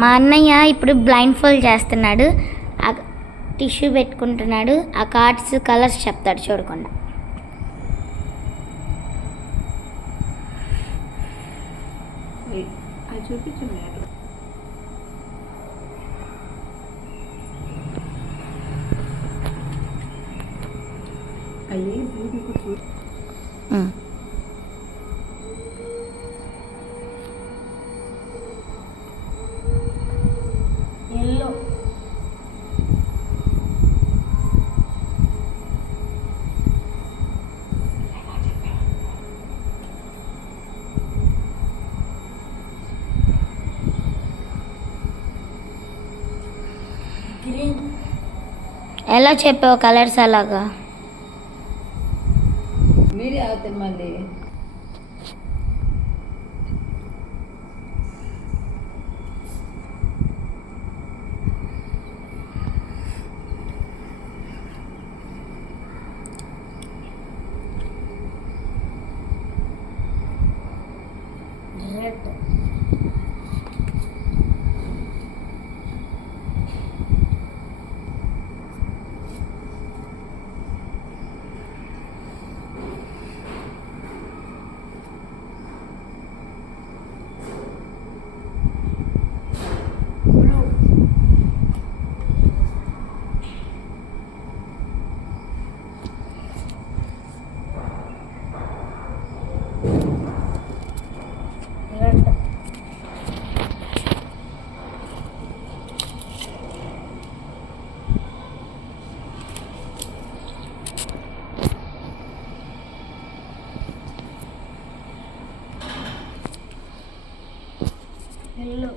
మా అన్నయ్య ఇప్పుడు బ్లైండ్ ఫోల్డ్ చేస్తున్నాడు, టిష్యూ పెట్టుకుంటున్నాడు, ఆ కార్డ్స్ కలర్స్ చెప్తాడు చూడకుండా. చూపించండి. అయ్యి ఎల్లో, గ్రీన్. ఎలా చెప్పావు కలర్స్ అలాగా? మీరే అవుతారు మళ్ళీ. Red, blue, red, yellow.